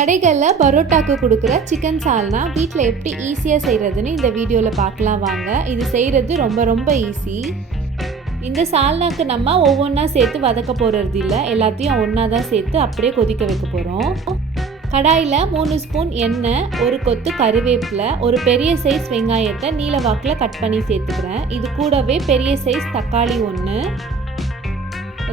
கடைகளில் பரோட்டாக்கு கொடுக்குற சிக்கன் சால்னா வீட்டில் எப்படி ஈஸியாக செய்கிறதுன்னு இந்த வீடியோவில் பார்க்கலாம் வாங்க. இது செய்கிறது ரொம்ப ரொம்ப ஈஸி இந்த சால்னாக்கு நம்ம ஒவ்வொன்றா சேர்த்து வதக்க போகிறது இல்லை. எல்லாத்தையும் ஒன்றா தான் சேர்த்து அப்படியே கொதிக்க வைக்க போகிறோம் கடாயில் மூணு ஸ்பூன் எண்ணெய் ஒரு கொத்து கருவேப்பிலை ஒரு பெரிய சைஸ் வெங்காயத்தை நீல வாக்கில் கட் பண்ணி சேர்த்துக்கிறேன். இது கூடவே பெரிய சைஸ் தக்காளி ஒன்று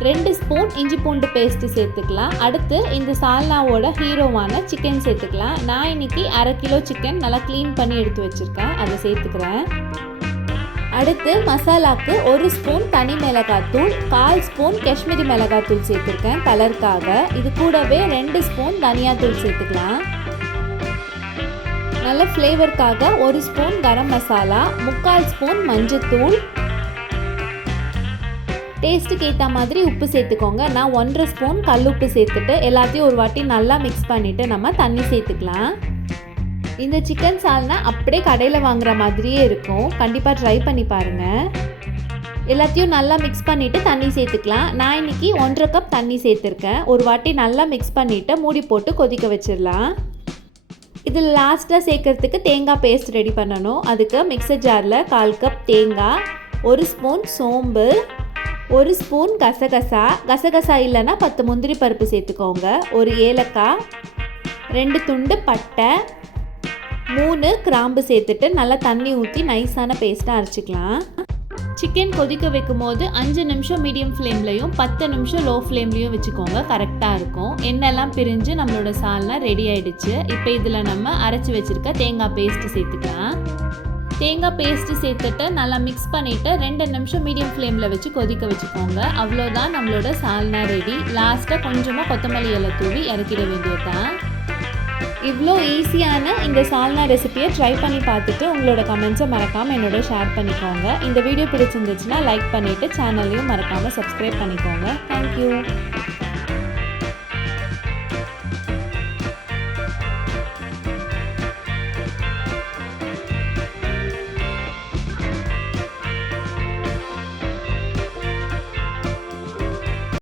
ரெண்டு ஸ்பூன் இஞ்சி பூண்டு பேஸ்ட்டு சேர்த்துக்கலாம். அடுத்து இந்த சால்னாவோட ஹீரோவான சிக்கன் சேர்த்துக்கலாம். நான் இன்னைக்கு அரை கிலோ சிக்கன் நல்லா க்ளீன் பண்ணி எடுத்து வச்சுருக்கேன். அதை சேர்த்துக்கிறேன். அடுத்து மசாலாக்கு ஒரு ஸ்பூன் தனி மிளகாத்தூள் கால் ஸ்பூன் காஷ்மீரி மிளகாத்தூள் சேர்த்துருக்கேன் கலருக்காக இது கூடவே ரெண்டு ஸ்பூன் தனியாத்தூள் சேர்த்துக்கலாம். நல்ல ஃப்ளேவருக்காக ஒரு ஸ்பூன் கரம் மசாலா முக்கால் ஸ்பூன் மஞ்சத்தூள் டேஸ்ட்டுக்கு ஏற்ற மாதிரி உப்பு சேர்த்துக்கோங்க. நான் ஒன்றரை ஸ்பூன் கல் உப்பு சேர்த்துட்டு எல்லாத்தையும் ஒரு வாட்டி நல்லா மிக்ஸ் பண்ணிவிட்டு நம்ம தண்ணி சேர்த்துக்கலாம். இந்த சிக்கன் சால்னா அப்படியே கடையில் வாங்குற மாதிரியே இருக்கும். கண்டிப்பாக ட்ரை பண்ணி பாருங்கள் எல்லாத்தையும் நல்லா மிக்ஸ் பண்ணிவிட்டு தண்ணி சேர்த்துக்கலாம். நான் இன்றைக்கி ஒன்றரை கப் தண்ணி சேர்த்துருக்கேன். ஒரு வாட்டி நல்லா மிக்ஸ் பண்ணிவிட்டு மூடி போட்டு கொதிக்க வச்சிடலாம். இதில் லாஸ்ட்டாக சேர்க்கறதுக்கு தேங்காய் பேஸ்ட் ரெடி பண்ணணும். அதுக்கு மிக்சர் ஜாரில் கால் கப் தேங்காய் ஒரு ஸ்பூன் சோம்பு ஒரு ஸ்பூன் கசகசா. கசகசா இல்லைன்னா பத்து முந்திரி பருப்பு சேர்த்துக்கோங்க. ஒரு ஏலக்காய் ரெண்டு துண்டு பட்டை மூணு கிராம்பு சேர்த்துட்டு நல்லா தண்ணி ஊற்றி நைஸான பேஸ்ட்டாக அரைச்சிக்கலாம். சிக்கன் கொதிக்க வைக்கும் போது அஞ்சு நிமிஷம் மீடியம் ஃப்ளேம்லையும் பத்து நிமிஷம் லோ ஃப்ளேம்லையும் வச்சுக்கோங்க. கரெக்டாக இருக்கும். எண்ணெய்லாம் பிரிஞ்சு நம்மளோட சால்னா ரெடி ஆயிடுச்சு. இப்போ இதில் நம்ம அரைச்சி வச்சுருக்க தேங்காய் பேஸ்ட்டு சேர்த்துக்கலாம். தேங்காய் பேஸ்ட்டு சேர்த்துட்டு நல்லா மிக்ஸ் பண்ணிவிட்டு ரெண்டு நிமிஷம் மீடியம் ஃப்ளேமில் வச்சு கொதிக்க வச்சுக்கோங்க. அவ்வளோதான் நம்மளோட சால்னா ரெடி லாஸ்ட்டாக கொஞ்சமாக கொத்தமல்லி இலை தூவி இறக்கிட வேண்டியது தான் இவ்வளோ ஈஸியான இந்த சால்னா ரெசிபியை ட்ரை பண்ணி பார்த்துட்டு உங்களோட கமெண்ட்ஸை மறக்காமல் என்னோட ஷேர் பண்ணிக்கோங்க. இந்த வீடியோ பிடிச்சிருந்துச்சுன்னா லைக் பண்ணிவிட்டு சேனல்லையும் மறக்காமல் சப்ஸ்கிரைப் பண்ணிக்கோங்க. தேங்க்யூ